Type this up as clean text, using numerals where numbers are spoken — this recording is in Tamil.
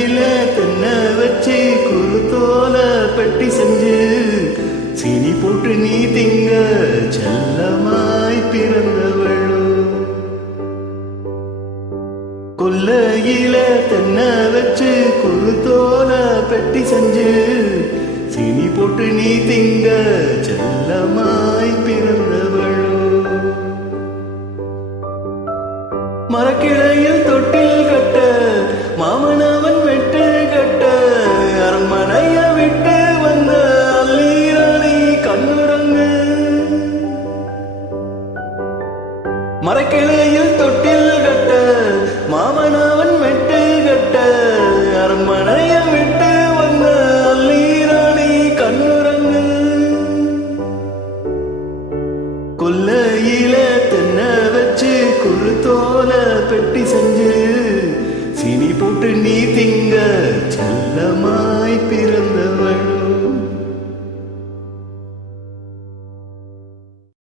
கொல்லையில தென்னை வச்சு குருத்தோல பெட்டி செஞ்சு சீனி போட்டு நீ திங்க செல்லமாய் பிறந்தவளோ. கொல்லையில தென்னை வச்சு குருத்தோல பெட்டி செஞ்சு சீனி போட்டு நீ திங்க செல்லமாய் பிறந்தவளோ. மரக்கிளையில் தொட்டில் கட்ட மாமனவன் வெட்டு கட்ட அரண்மனைய விட்டு வந்த அல்லீராணி கண்ணுறங்கு. மரக்கிளையில் தொட்டில் கட்ட மாமனவன் வெட்டு கட்ட அரண்மனைய விட்டு வந்த அல்லீராணி கண்ணுறங்கு. கொல்லையில தென்னை வச்சு குருத்தோல பெட்டி செஞ்சு சீனி போட்டு நீ திங்க செல்லமாய் பிற